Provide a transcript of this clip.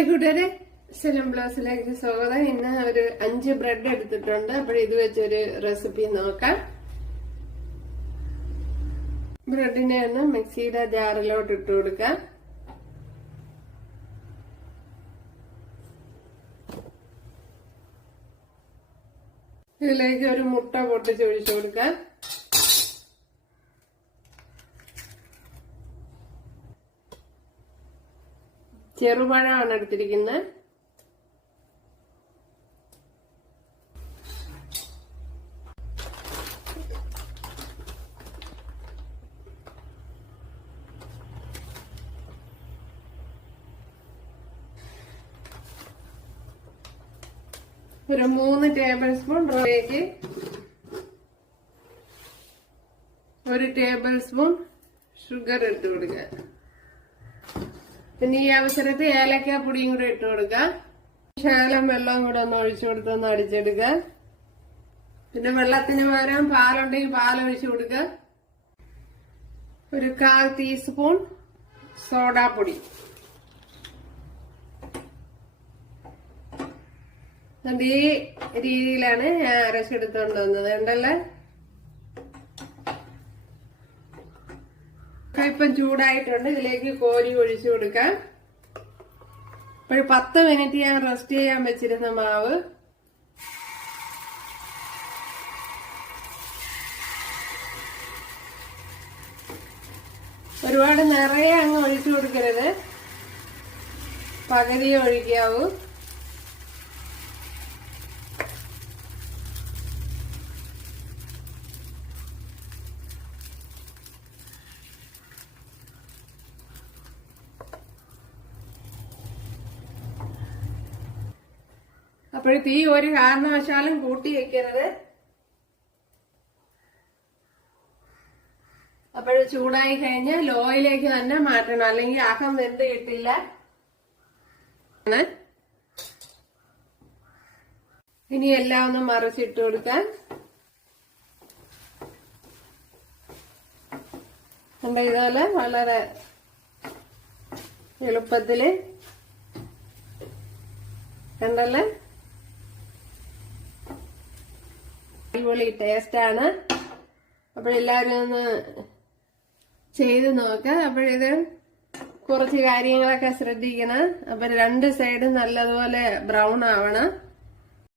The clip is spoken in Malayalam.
ഹായ് കൂട്ടുകാരെ സെലം ബ്ലൗസിലേക്ക് സ്വാഗതം. ഇന്ന് ഒരു അഞ്ച് ബ്രെഡ് എടുത്തിട്ടുണ്ട്. അപ്പോൾ ഇത് വെച്ചൊരു റെസിപ്പി നോക്കാം. ബ്രെഡിനെ ഒന്ന് മിക്സിയുടെ ജാറിലോട്ട് ഇട്ട് കൊടുക്കാം. ഇതിലേക്ക് ഒരു മുട്ട പൊട്ടിച്ചൊഴിച്ചു കൊടുക്കാം. ചെറുപഴമാണ് എടുത്തിരിക്കുന്നത് ഒരു മൂന്ന് ടേബിൾ സ്പൂൺ റവയ്ക്ക് ഒരു ടേബിൾ സ്പൂൺ ഷുഗർ ഇട്ട് കൊടുക്കുക. പിന്നെ ഈ അവസരത്തിൽ ഏലക്ക പൊടിയും കൂടെ ഇട്ട് കൊടുക്കുക ശകലം വെള്ളം കൂടെ ഒന്ന് ഒഴിച്ചു കൊടുത്തൊന്ന് അടിച്ചെടുക്കുക പിന്നെ വെള്ളത്തിന് പകരം പാലുണ്ടെങ്കിൽ പാലൊഴിച്ചു കൊടുക്കുക ഒരു കാൽ ടീസ്പൂൺ സോഡാപ്പൊടി ഈ രീതിയിലാണ് ഞാൻ അരച്ചെടുത്തോണ്ട് വന്നത്. ഉണ്ടല്ലേ ഇപ്പം ചൂടായിട്ടുണ്ട്. ഇതിലേക്ക് കോരി ഒഴിച്ചു കൊടുക്കാം. ഇപ്പോൾ പത്ത് മിനിറ്റ് ഞാൻ റെസ്റ്റ് ചെയ്യാൻ വെച്ചിരുന്ന മാവ്. ഒരുപാട് നിറയെ അങ്ങ് ഒഴിച്ചു കൊടുക്കരുത്. പകുതിയെ ഒഴിക്കാവൂ. അപ്പോൾ തീ ഒരു കാരണവശാലും കൂട്ടി വെക്കരുത്. അപ്പോൾ ചൂടായി കഴിഞ്ഞ് ലോയിലേക്ക് തന്നെ മാറ്റണം. അല്ലെങ്കിൽ അകം വെന്ത് കിട്ടില്ല. ഇനി എല്ലാം ഒന്ന് മറിച്ചിട്ട് കൊടുക്കാൻ കണ്ട ഇതുപോലെ വളരെ എളുപ്പത്തിൽ കണ്ടല്ലേ? അടിപൊളി ടേസ്റ്റാണ്. അപ്പോഴെല്ലാവരും ഒന്ന് ചെയ്ത് നോക്കാം. അപ്പോഴിത് കുറച്ച് കാര്യങ്ങളൊക്കെ ശ്രദ്ധിക്കണം. അപ്പൊ രണ്ട് സൈഡും നല്ലതുപോലെ ബ്രൗൺ ആവണം.